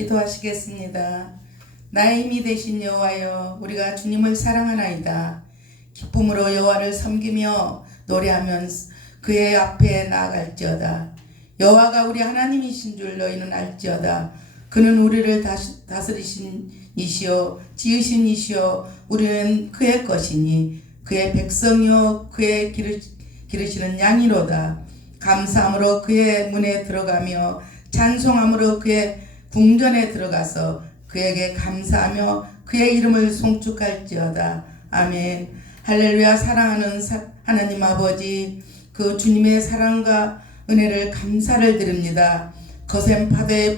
기도하시겠습니다. 나의 힘이 되신 여호와여, 우리가 주님을 사랑하나이다. 기쁨으로 여호와를 섬기며 노래하며 그의 앞에 나아갈지어다. 여호와가 우리 하나님이신 줄 너희는 알지어다. 그는 우리를 다스리신 이시요 지으신 이시요 우리는 그의 것이니 그의 백성이요 그의 기르시는 양이로다. 감사함으로 그의 문에 들어가며 찬송함으로 그의 궁전에 들어가서 그에게 감사하며 그의 이름을 송축할지어다. 아멘. 할렐루야. 사랑하는 하나님 아버지, 그 주님의 사랑과 은혜를 감사를 드립니다. 거센 파도에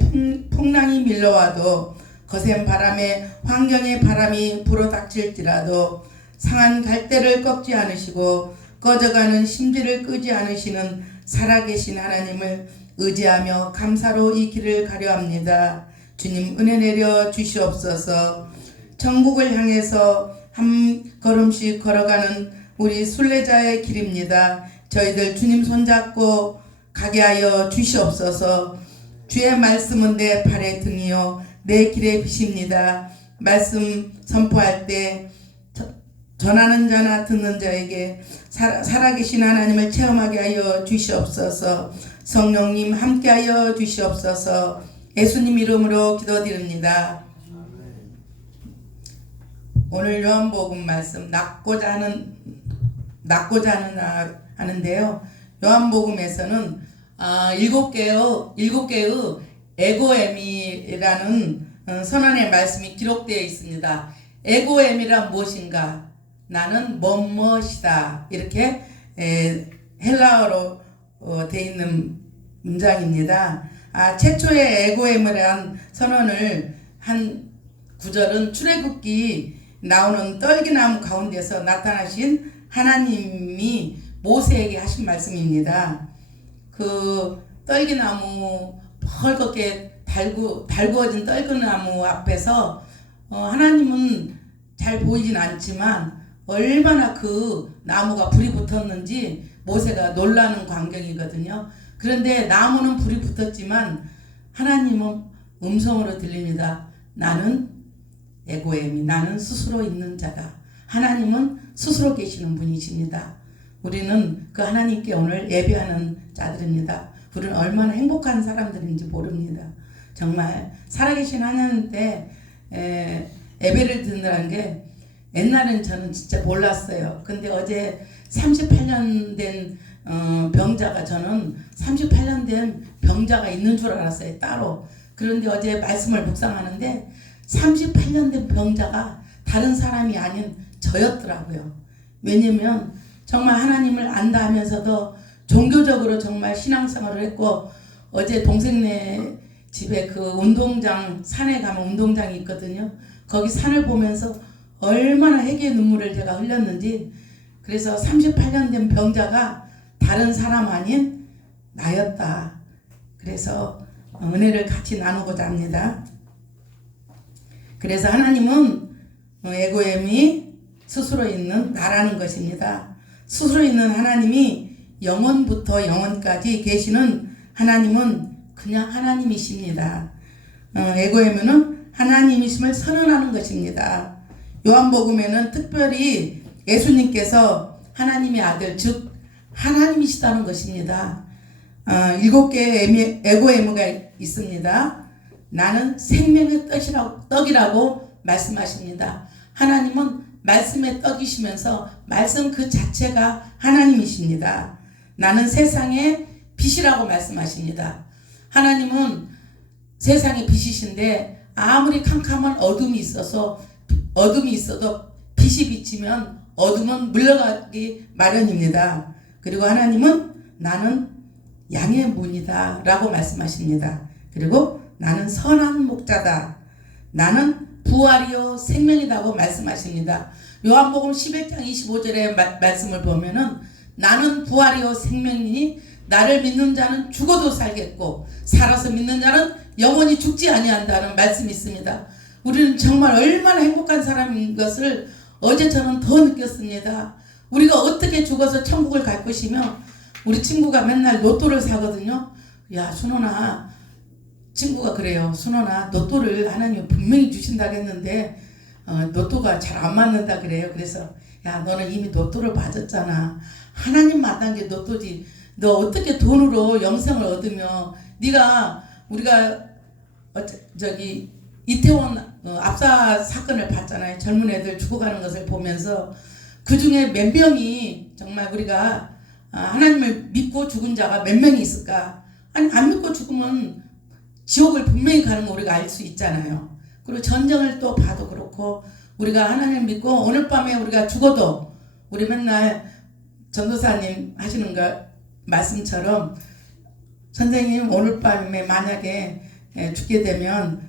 풍랑이 밀려와도, 거센 바람에 환경의 바람이 불어닥칠지라도 상한 갈대를 꺾지 않으시고 꺼져가는 심지를 끄지 않으시는 살아계신 하나님을 의지하며 감사로 이 길을 가려 합니다. 주님 은혜 내려 주시옵소서. 천국을 향해서 한 걸음씩 걸어가는 우리 순례자의 길입니다. 저희들 주님 손잡고 가게 하여 주시옵소서. 주의 말씀은 내 발의 등이요 내 길의 빛입니다. 말씀 선포할 때 전하는 자나 듣는 자에게 살아계신 하나님을 체험하게 하여 주시옵소서. 성령님 함께하여 주시옵소서. 예수님 이름으로 기도드립니다. 오늘 요한복음 말씀 낫고자 하는데요. 요한복음에서는 일곱 개의 에고엠이라는 선언의 말씀이 기록되어 있습니다. 에고엠이란 무엇인가? 나는 뭐뭐이다. 이렇게 헬라어로 되어 있는 문장입니다. 최초의 에고엠이란 선언을 한 구절은 출애굽기 나오는 떨기나무 가운데서 나타나신 하나님이 모세에게 하신 말씀입니다. 그 떨기나무 펄겋게 달구어진 떨기나무 앞에서 하나님은 잘 보이진 않지만 얼마나 그 나무가 불이 붙었는지 모세가 놀라는 광경이거든요. 그런데 나무는 불이 붙었지만 하나님은 음성으로 들립니다. 나는 에고엠이, 나는 스스로 있는 자다. 하나님은 스스로 계시는 분이십니다. 우리는 그 하나님께 오늘 예배하는 자들입니다. 우리는 얼마나 행복한 사람들인지 모릅니다. 정말 살아계신 하나님께 예배를 드린다는 게 옛날엔 저는 진짜 몰랐어요. 근데 어제 38년 된 병자가, 저는 38년 된 병자가 있는 줄 알았어요, 따로. 그런데 어제 말씀을 묵상하는데 38년 된 병자가 다른 사람이 아닌 저였더라고요. 왜냐면 정말 하나님을 안다 하면서도 종교적으로 정말 신앙생활을 했고, 어제 동생네 집에 그 운동장, 산에 가면 운동장이 있거든요. 거기 산을 보면서 얼마나 회개의 눈물을 제가 흘렸는지, 그래서 38년 된 병자가 다른 사람 아닌 나였다. 그래서 은혜를 같이 나누고자 합니다. 그래서 하나님은 에고엠이 스스로 있는 나라는 것입니다. 스스로 있는 하나님이 영원부터 영원까지 계시는 하나님은 그냥 하나님이십니다. 에고엠은 하나님이심을 선언하는 것입니다. 요한복음에는 특별히 예수님께서 하나님의 아들, 즉 하나님이시다는 것입니다. 7개의 에고에무가 있습니다. 나는 생명의 떡이라고 말씀하십니다. 하나님은 말씀의 떡이시면서 말씀 그 자체가 하나님이십니다. 나는 세상의 빛이라고 말씀하십니다. 하나님은 세상의 빛이신데 아무리 캄캄한 어둠이 있어도 빛이 비치면 어둠은 물러가기 마련입니다. 그리고 하나님은 나는 양의 문이다 라고 말씀하십니다. 그리고 나는 선한 목자다. 나는 부활이요 생명이다고 말씀하십니다. 요한복음 11장 25절의 말씀을 보면은 나는 부활이요 생명이니 나를 믿는 자는 죽어도 살겠고 살아서 믿는 자는 영원히 죽지 아니한다는 말씀이 있습니다. 우리는 정말 얼마나 행복한 사람인 것을 어제 저는 더 느꼈습니다. 우리가 어떻게 죽어서 천국을 갈 것이며, 우리 친구가 맨날 로또를 사거든요. 야, 순원아, 친구가 그래요. 순원아, 로또를 하나님 분명히 주신다고 했는데 로또가 잘 안 맞는다 그래요. 그래서 야, 너는 이미 로또를 맞았잖아. 하나님 만난 게 로또지. 너 어떻게 돈으로 영생을 얻으며 네가 우리가 저기 이태원 압사 사건을 봤잖아요. 젊은 애들 죽어가는 것을 보면서 그 중에 몇 명이 정말 우리가 하나님을 믿고 죽은 자가 몇 명이 있을까? 아니, 안 믿고 죽으면 지옥을 분명히 가는 거 우리가 알 수 있잖아요. 그리고 전쟁을 또 봐도 그렇고 우리가 하나님을 믿고 오늘 밤에 우리가 죽어도 우리 맨날 전도사님 하시는 거 말씀처럼 선생님 오늘 밤에 만약에 죽게 되면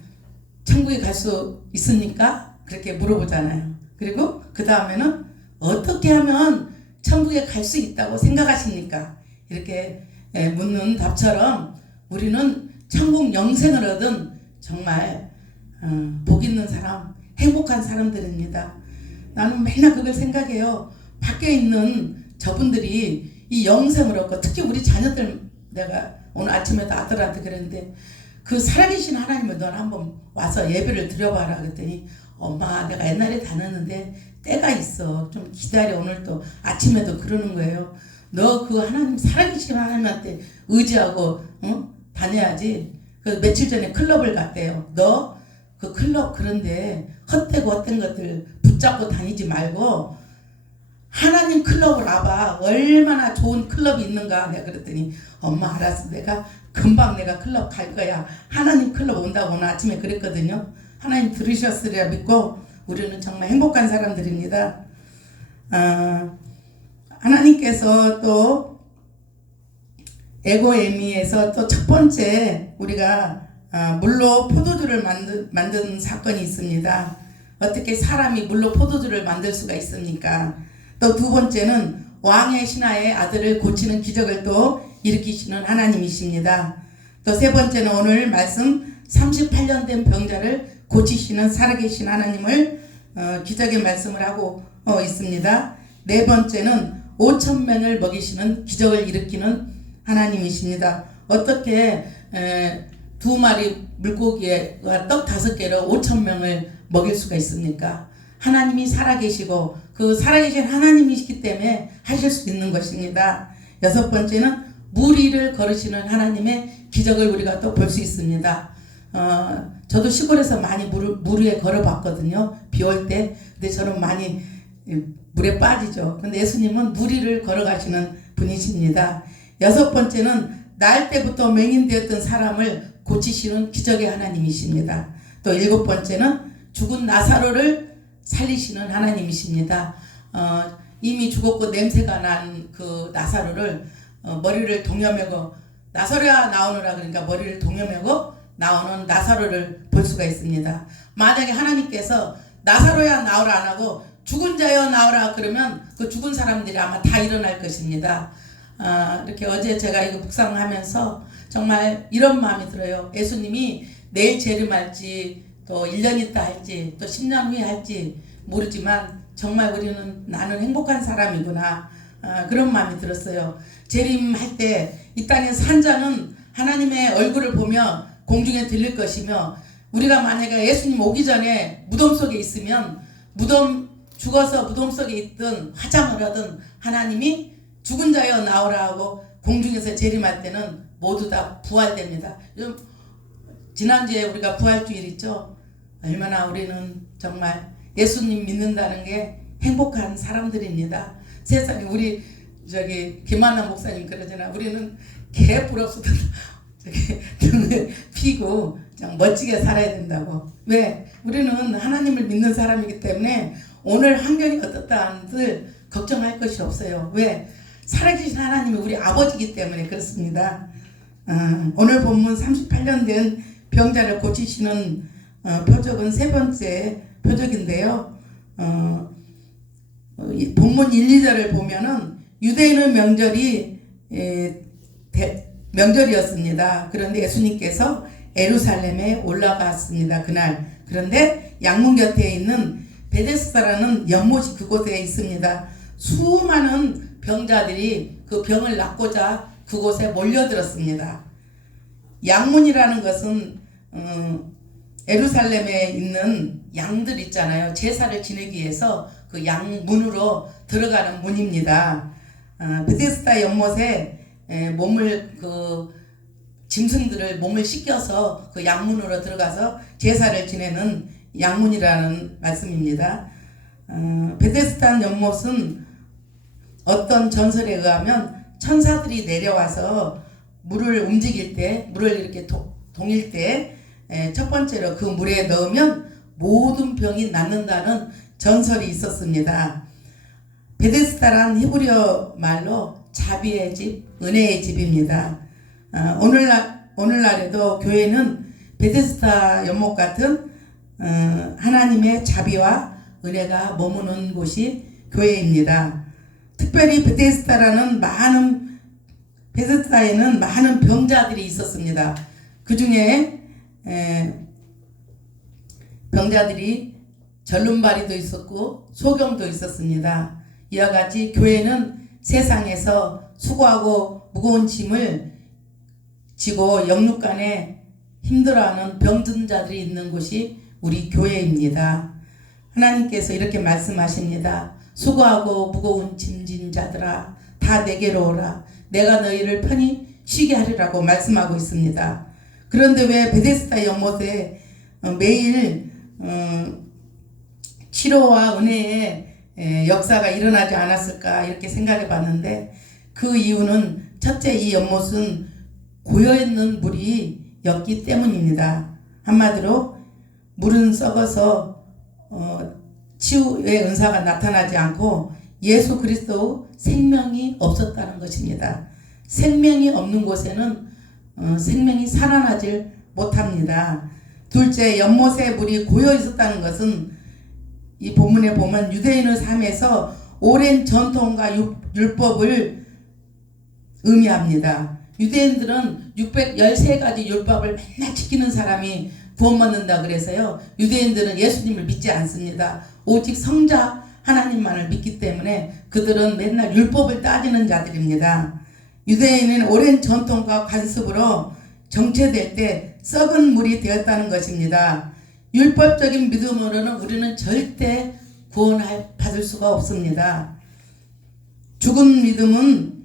천국에 갈 수 있습니까? 그렇게 물어보잖아요. 그리고 그 다음에는 어떻게 하면 천국에 갈 수 있다고 생각하십니까? 이렇게 묻는 답처럼 우리는 천국 영생을 얻은 정말 복 있는 사람, 행복한 사람들입니다. 나는 맨날 그걸 생각해요. 밖에 있는 저분들이 이 영생을 얻고 특히 우리 자녀들, 내가 오늘 아침에도 아들한테 그랬는데 그 살아계신 하나님을 넌 한번 와서 예배를 드려봐라 그랬더니 엄마 내가 옛날에 다녔는데 때가 있어 좀 기다려. 오늘 또 아침에도 그러는 거예요. 너 그 하나님 살아계신 하나님한테 의지하고 다녀야지. 그 며칠 전에 클럽을 갔대요. 너 그 클럽 그런데 헛되고 헛된 것들 붙잡고 다니지 말고 하나님 클럽을 와봐. 얼마나 좋은 클럽이 있는가. 내가 그랬더니 엄마 알았어. 내가 금방 내가 클럽 갈 거야. 하나님 클럽 온다고 오늘 아침에 그랬거든요. 하나님 들으셨으리라 믿고 우리는 정말 행복한 사람들입니다. 하나님께서 또 에고에미에서 또 첫 번째 우리가 물로 포도주를 만든 사건이 있습니다. 어떻게 사람이 물로 포도주를 만들 수가 있습니까? 또 두 번째는 왕의 신하의 아들을 고치는 기적을 또 일으키시는 하나님이십니다. 또 세 번째는 오늘 말씀 38년 된 병자를 고치시는 살아계신 하나님을 기적의 말씀을 하고 있습니다. 네 번째는 5,000명을 먹이시는 기적을 일으키는 하나님이십니다. 어떻게 2마리 물고기와 떡 5개로 5,000명을 먹일 수가 있습니까? 하나님이 살아계시고 그 살아계신 하나님이시기 때문에 하실 수 있는 것입니다. 여섯 번째는 물 위를 걸으시는 하나님의 기적을 우리가 또 볼 수 있습니다. 저도 시골에서 많이 물 위에 걸어봤거든요. 비 올 때. 근데 저는 많이 물에 빠지죠. 근데 예수님은 물 위를 걸어가시는 분이십니다. 여섯 번째는 날 때부터 맹인되었던 사람을 고치시는 기적의 하나님이십니다. 또 일곱 번째는 죽은 나사로를 살리시는 하나님이십니다. 이미 죽었고 냄새가 난 그 나사로를 머리를 동여매고 나사로야 나오느라 그러니까 머리를 동여매고 나오는 나사로를 볼 수가 있습니다. 만약에 하나님께서 나사로야 나오라 안 하고 죽은 자여 나오라 그러면 그 죽은 사람들이 아마 다 일어날 것입니다. 이렇게 어제 제가 이거 묵상하면서 정말 이런 마음이 들어요. 예수님이 내일 재림할지 또 1년 있다 할지 또 10년 후에 할지 모르지만 정말 우리는 나는 행복한 사람이구나 그런 마음이 들었어요. 재림할 때 이 땅에 산 자는 하나님의 얼굴을 보며 공중에 들릴 것이며 우리가 만약에 예수님 오기 전에 무덤 속에 있으면 죽어서 무덤 속에 있던 화장을 하던 하나님이 죽은 자여 나오라 하고 공중에서 재림할 때는 모두 다 부활됩니다. 지난주에 우리가 부활주일 있죠. 얼마나 우리는 정말 예수님 믿는다는 게 행복한 사람들입니다. 세상에 우리 김한남 목사님 그러잖아. 우리는 개 부럽수도 등을 피고 그냥 멋지게 살아야 된다고. 왜? 우리는 하나님을 믿는 사람이기 때문에 오늘 환경이 어떻다 한들 걱정할 것이 없어요. 왜? 살아계신 하나님이 우리 아버지이기 때문에 그렇습니다. 오늘 본문 38년 된 병자를 고치시는 표적은 세 번째 표적인데요. 본문 1, 2절을 보면은 유대인의 명절이었습니다. 그런데 예수님께서 예루살렘에 올라갔습니다. 그날. 그런데 양문 곁에 있는 베데스다라는 연못이 그곳에 있습니다. 수많은 병자들이 그 병을 낫고자 그곳에 몰려들었습니다. 양문이라는 것은 예루살렘에 있는 양들 있잖아요. 제사를 지내기 위해서 그 양문으로 들어가는 문입니다. 베데스다 연못에 몸을 짐승들을 몸을 씻겨서 그 양문으로 들어가서 제사를 지내는 양문이라는 말씀입니다. 베데스다 연못은 어떤 전설에 의하면 천사들이 내려와서 물을 움직일 때, 물을 이렇게 동일 때 첫 번째로 그 물에 넣으면 모든 병이 낫는다는 전설이 있었습니다. 베데스다란 히브리어 말로 자비의 집, 은혜의 집입니다. 오늘날에도 교회는 베데스다 연못 같은 하나님의 자비와 은혜가 머무는 곳이 교회입니다. 특별히 베데스다에는 많은 병자들이 있었습니다. 그 중에 병자들이 절름발이도 있었고 소경도 있었습니다. 이와 같이 교회는 세상에서 수고하고 무거운 짐을 지고 영육간에 힘들어하는 병든 자들이 있는 곳이 우리 교회입니다. 하나님께서 이렇게 말씀하십니다. 수고하고 무거운 짐진 자들아 다 내게로 오라. 내가 너희를 편히 쉬게 하리라고 말씀하고 있습니다. 그런데 왜 베데스다 연못에 매일 치료와 은혜의 역사가 일어나지 않았을까 이렇게 생각해 봤는데 그 이유는 첫째 이 연못은 고여있는 물이 였기 때문입니다. 한마디로 물은 썩어서 치유의 은사가 나타나지 않고 예수 그리스도 생명이 없었다는 것입니다. 생명이 없는 곳에는 생명이 살아나질 못합니다. 둘째, 연못의 물이 고여 있었다는 것은 이 본문에 보면 유대인의 삶에서 오랜 전통과 율법을 의미합니다. 유대인들은 613가지 율법을 맨날 지키는 사람이 구원 받는다 그래서요. 유대인들은 예수님을 믿지 않습니다. 오직 성자 하나님만을 믿기 때문에 그들은 맨날 율법을 따지는 자들입니다. 유대인은 오랜 전통과 관습으로 정체될 때 썩은 물이 되었다는 것입니다. 율법적인 믿음으로는 우리는 절대 구원받을 수가 없습니다. 죽은 믿음은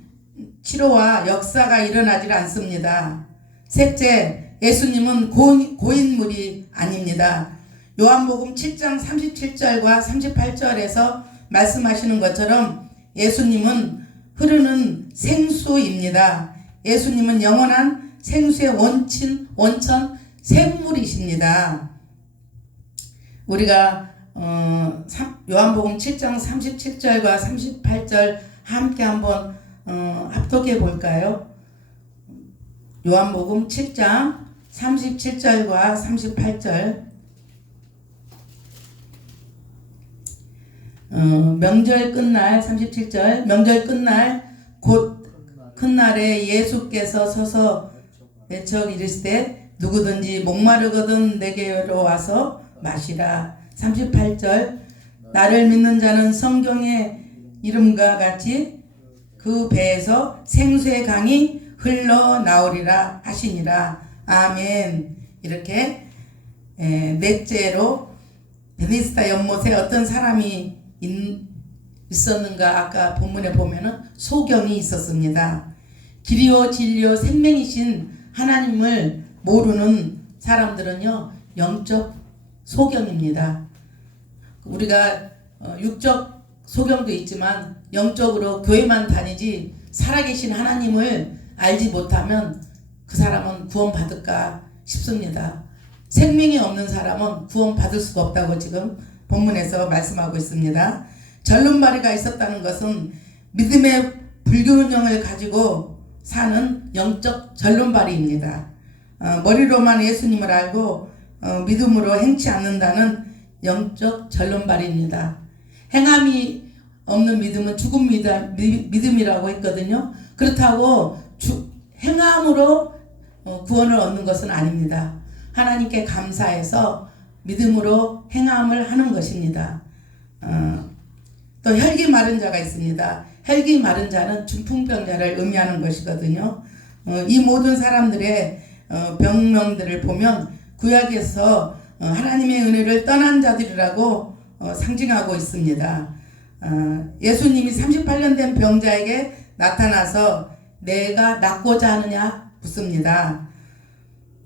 치료와 역사가 일어나질 않습니다. 셋째, 예수님은 고인물이 아닙니다. 요한복음 7장 37절과 38절에서 말씀하시는 것처럼 예수님은 흐르는 생수입니다. 예수님은 영원한 생수의 원천 생물이십니다. 우리가 요한복음 7장 37절과 38절 함께 한번 합독해 볼까요? 요한복음 7장 37절과 38절 명절 끝날 37절 명절 끝날 곧 큰 날에 예수께서 서서 외쳐 이르시되 누구든지 목마르거든 내게로 와서 마시라. 38절 나를 믿는 자는 성경의 이름과 같이 그 배에서 생수의 강이 흘러나오리라 하시니라. 아멘. 이렇게 넷째로 베데스다 연못에 어떤 사람이 있었는가 아까 본문에 보면은 소경이 있었습니다. 길이요 진리요 생명이신 하나님을 모르는 사람들은요 영적 소경입니다. 우리가 육적 소경도 있지만 영적으로 교회만 다니지 살아계신 하나님을 알지 못하면 그 사람은 구원받을까 싶습니다. 생명이 없는 사람은 구원받을 수가 없다고 지금 본문에서 말씀하고 있습니다. 절름발이가 있었다는 것은 믿음의 불균형을 가지고 사는 영적 절름발이입니다. 머리로만 예수님을 알고 믿음으로 행치 않는다는 영적 절름발입니다. 행함이 없는 믿음은 죽은 믿음이라고 했거든요. 그렇다고 행함으로 구원을 얻는 것은 아닙니다. 하나님께 감사해서 믿음으로 행함을 하는 것입니다. 또 혈기 마른 자가 있습니다. 혈기 마른 자는 중풍병자를 의미하는 것이거든요. 이 모든 사람들의 병명들을 보면 구약에서 하나님의 은혜를 떠난 자들이라고 상징하고 있습니다. 예수님이 38년 된 병자에게 나타나서 내가 낫고자 하느냐 묻습니다.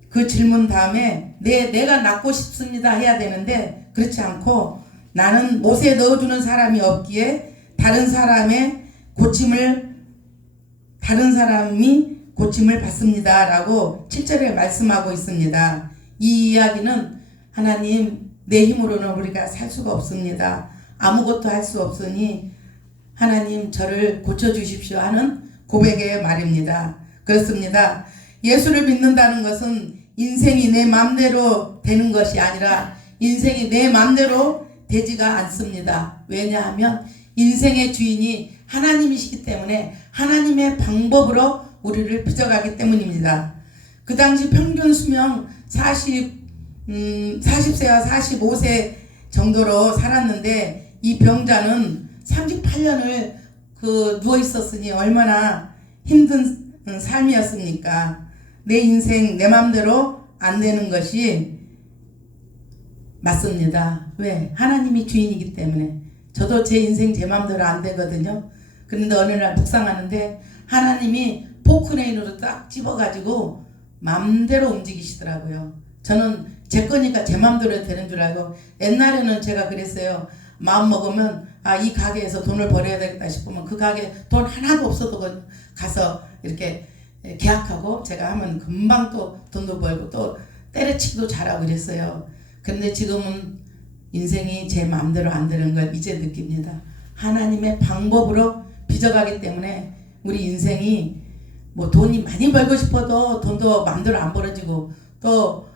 그 질문 다음에 내가 낫고 싶습니다 해야 되는데 그렇지 않고 나는 못에 넣어주는 사람이 없기에 다른 사람이 고침을 받습니다 라고 7절에 말씀하고 있습니다. 이 이야기는 하나님 내 힘으로는 우리가 살 수가 없습니다. 아무것도 할 수 없으니 하나님 저를 고쳐주십시오 하는 고백의 말입니다. 그렇습니다. 예수를 믿는다는 것은 인생이 내 맘대로 되는 것이 아니라 인생이 내 맘대로 되지가 않습니다. 왜냐하면 인생의 주인이 하나님이시기 때문에 하나님의 방법으로 우리를 빚어가기 때문입니다. 그 당시 평균 수명 40세와 45세 정도로 살았는데 이 병자는 38년을 누워 있었으니 얼마나 힘든 삶이었습니까? 내 인생 내 맘대로 안 되는 것이 맞습니다. 왜? 하나님이 주인이기 때문에. 저도 제 인생 제 맘대로 안 되거든요. 그런데 어느 날 묵상하는데 하나님이 포크레인으로 딱 집어가지고 맘대로 움직이시더라고요. 저는 제 거니까 제 맘대로 되는 줄 알고 옛날에는 제가 그랬어요. 마음 먹으면 이 가게에서 돈을 벌어야 되겠다 싶으면 그 가게 돈 하나도 없어도 가서 이렇게 계약하고 제가 하면 금방 또 돈도 벌고 또 때려치기도 잘하고 그랬어요. 그런데 지금은 인생이 제 마음대로 안 되는 걸 이제 느낍니다. 하나님의 방법으로 빚어가기 때문에 우리 인생이 뭐 돈이 많이 벌고 싶어도 돈도 마음대로 안 벌어지고 또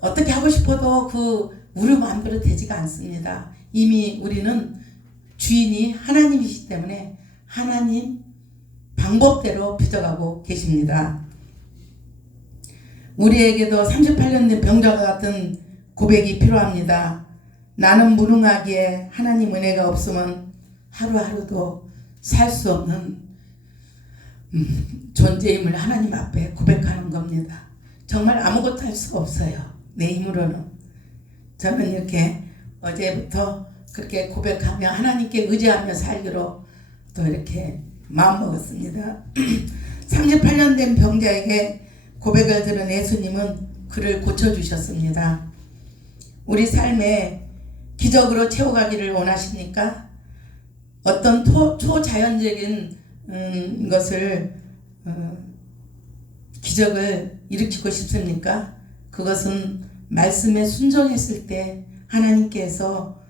어떻게 하고 싶어도 우리 마음대로 되지가 않습니다. 이미 우리는 주인이 하나님이시기 때문에 하나님 방법대로 빚어가고 계십니다. 우리에게도 38년 된 병자와 같은 고백이 필요합니다. 나는 무능하기에 하나님 은혜가 없으면 하루하루도 살 수 없는 존재임을 하나님 앞에 고백하는 겁니다. 정말 아무것도 할 수 없어요. 내 힘으로는. 저는 이렇게 어제부터 그렇게 고백하며 하나님께 의지하며 살기로 또 이렇게 마음먹었습니다. 38년 된 병자에게 고백을 들은 예수님은 그를 고쳐주셨습니다. 우리 삶에 기적으로 채워가기를 원하십니까? 어떤 초자연적인 것을 기적을 일으키고 싶습니까? 그것은 말씀에 순종했을 때 하나님께서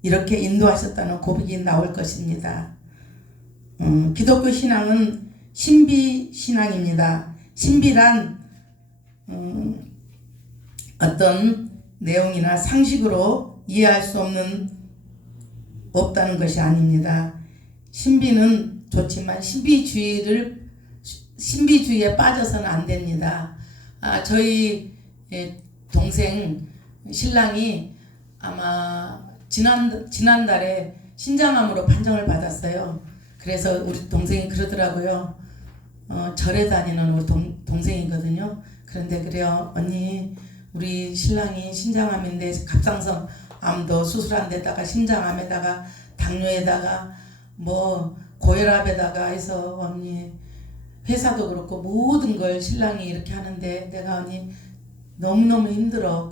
이렇게 인도하셨다는 고백이 나올 것입니다. 기독교 신앙은 신비 신앙입니다. 신비란 어떤 내용이나 상식으로 이해할 수 없다는 것이 아닙니다. 신비는 좋지만 신비주의에 빠져서는 안 됩니다. 저희 동생 신랑이 아마 지난달에 신장암으로 판정을 받았어요. 그래서 우리 동생이 그러더라고요. 절에 다니는 우리 동생이거든요. 그런데 그래요. 언니 우리 신랑이 신장암인데 갑상선 암도 수술한 데다가 신장암에다가 당뇨에다가 뭐 고혈압에다가 해서 언니 회사도 그렇고 모든 걸 신랑이 이렇게 하는데 내가 언니 너무너무 힘들어.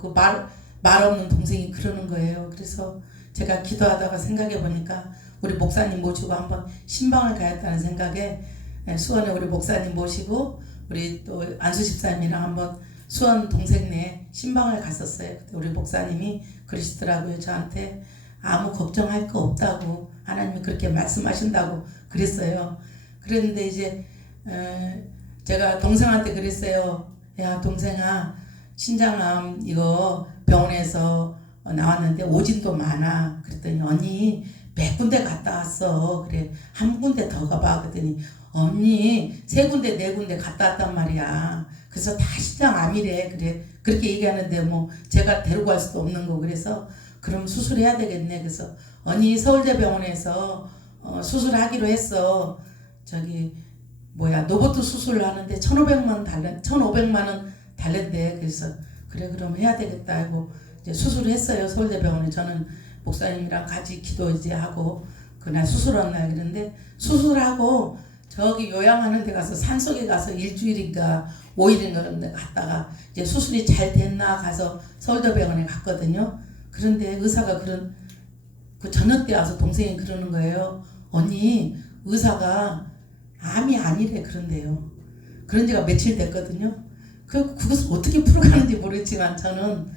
말 없는 동생이 그러는 거예요. 그래서 제가 기도하다가 생각해 보니까 우리 목사님 모시고 한번 신방을 가야겠다는 생각에 수원에 우리 목사님 모시고 우리 또 안수 집사님이랑 한번 수원 동생네 신방을 갔었어요. 그때 우리 목사님이 그러시더라고요. 저한테 아무 걱정할 거 없다고 하나님이 그렇게 말씀하신다고 그랬어요. 그랬는데 이제 제가 동생한테 그랬어요. 야 동생아 신장암 이거 병원에서 나왔는데 오진도 많아. 그랬더니 언니 몇 군데 갔다 왔어. 그래 한 군데 더 가봐. 그랬더니 언니 3군데 4군데 갔다 왔단 말이야. 그래서 다 신장암이래. 그래 그렇게 얘기하는데 뭐 제가 데리고 갈 수도 없는 거. 그래서 그럼 수술해야 되겠네. 그래서 언니 서울대병원에서 수술하기로 했어. 저기 뭐야 로봇 수술을 하는데 1,500만 원 달랬대. 그래서 그래 그럼 해야 되겠다 하고 이제 수술을 했어요. 서울대병원에. 저는 목사님이랑 같이 기도 이제 하고 그날 수술한 날 그런데 수술하고 저기 요양하는 데 가서 산속에 가서 일주일인가 5일인가 그런데 갔다가 이제 수술이 잘 됐나 가서 서울대병원에 갔거든요. 그런데 의사가 그 저녁 때 와서 동생이 그러는 거예요. 언니 의사가 암이 아니래 그런데요. 그런 지가 며칠 됐거든요. 그것을 어떻게 풀어가는지 모르겠지만 저는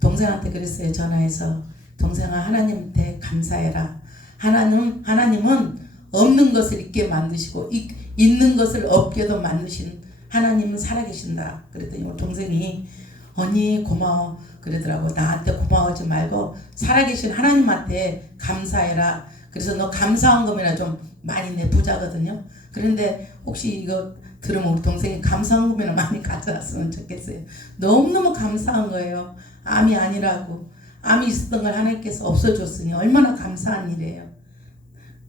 동생한테 그랬어요. 전화해서 동생아 하나님한테 감사해라. 하나님은 없는 것을 있게 만드시고 있는 것을 없게도 만드신 하나님은 살아계신다. 그랬더니 우리 동생이 언니 고마워 그러더라고. 나한테 고마워하지 말고 살아계신 하나님한테 감사해라. 그래서 너 감사한 금이나 좀 많이 내 부자거든요. 그런데 혹시 이거 들으면 우리 동생이 감사한 금이나 많이 가져왔으면 좋겠어요. 너무너무 감사한 거예요. 암이 아니라고. 암이 있었던 걸 하나님께서 없어줬으니 얼마나 감사한 일이에요.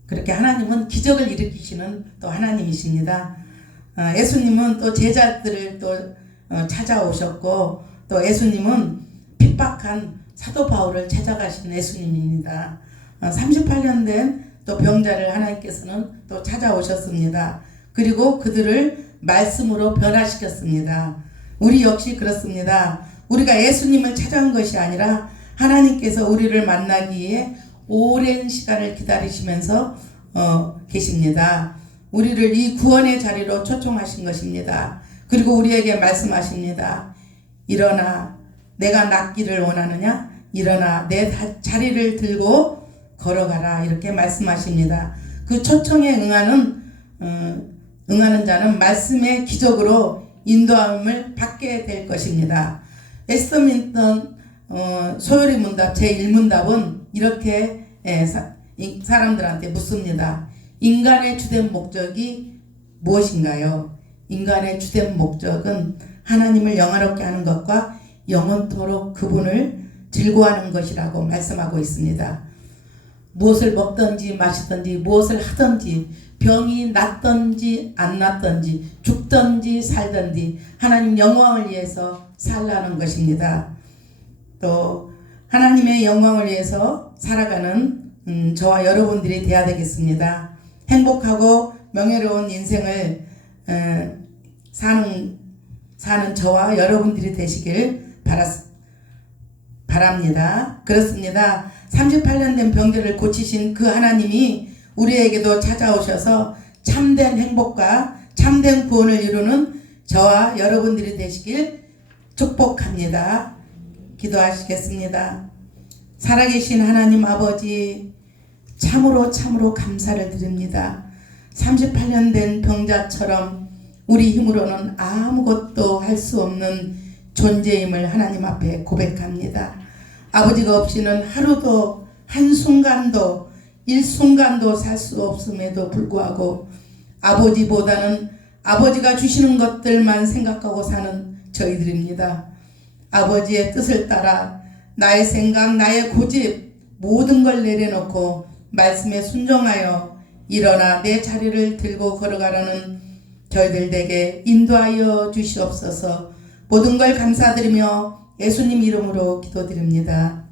그렇게 하나님은 기적을 일으키시는 또 하나님이십니다. 예수님은 또 제자들을 또 찾아오셨고 또 예수님은 핍박한 사도 바울을 찾아가신 예수님입니다. 38년 된 또 병자를 하나님께서는 또 찾아오셨습니다. 그리고 그들을 말씀으로 변화시켰습니다. 우리 역시 그렇습니다. 우리가 예수님을 찾아온 것이 아니라 하나님께서 우리를 만나기 위해 오랜 시간을 기다리시면서 계십니다. 우리를 이 구원의 자리로 초청하신 것입니다. 그리고 우리에게 말씀하십니다. 일어나 내가 낫기를 원하느냐? 일어나 내 자리를 들고 걸어가라. 이렇게 말씀하십니다. 그 초청에 응하는 자는 말씀의 기적으로 인도함을 받게 될 것입니다. 에스터민턴 소요리 문답 제1문답은 이렇게 사람들한테 묻습니다. 인간의 주된 목적이 무엇인가요? 인간의 주된 목적은 하나님을 영화롭게 하는 것과 영원토록 그분을 즐거워하는 것이라고 말씀하고 있습니다. 무엇을 먹든지 마시든지 무엇을 하든지 병이 낫든지 안 낫든지 죽든지 살든지 하나님 영광을 위해서 살라는 것입니다. 또 하나님의 영광을 위해서 살아가는 저와 여러분들이 되어야 되겠습니다. 행복하고 명예로운 인생을 사는 저와 여러분들이 되시길 바랍니다. 그렇습니다. 38년 된 병들을 고치신 그 하나님이 우리에게도 찾아오셔서 참된 행복과 참된 구원을 이루는 저와 여러분들이 되시길 축복합니다. 기도하시겠습니다. 살아계신 하나님 아버지 참으로 감사를 드립니다. 38년 된 병자처럼 우리 힘으로는 아무것도 할 수 없는 존재임을 하나님 앞에 고백합니다. 아버지가 없이는 하루도 한순간도 일순간도 살 수 없음에도 불구하고 아버지보다는 아버지가 주시는 것들만 생각하고 사는 저희들입니다. 아버지의 뜻을 따라 나의 생각, 나의 고집 모든 걸 내려놓고 말씀에 순종하여 일어나 내 자리를 들고 걸어가라는 저희들에게 인도하여 주시옵소서. 모든 걸 감사드리며 예수님 이름으로 기도드립니다.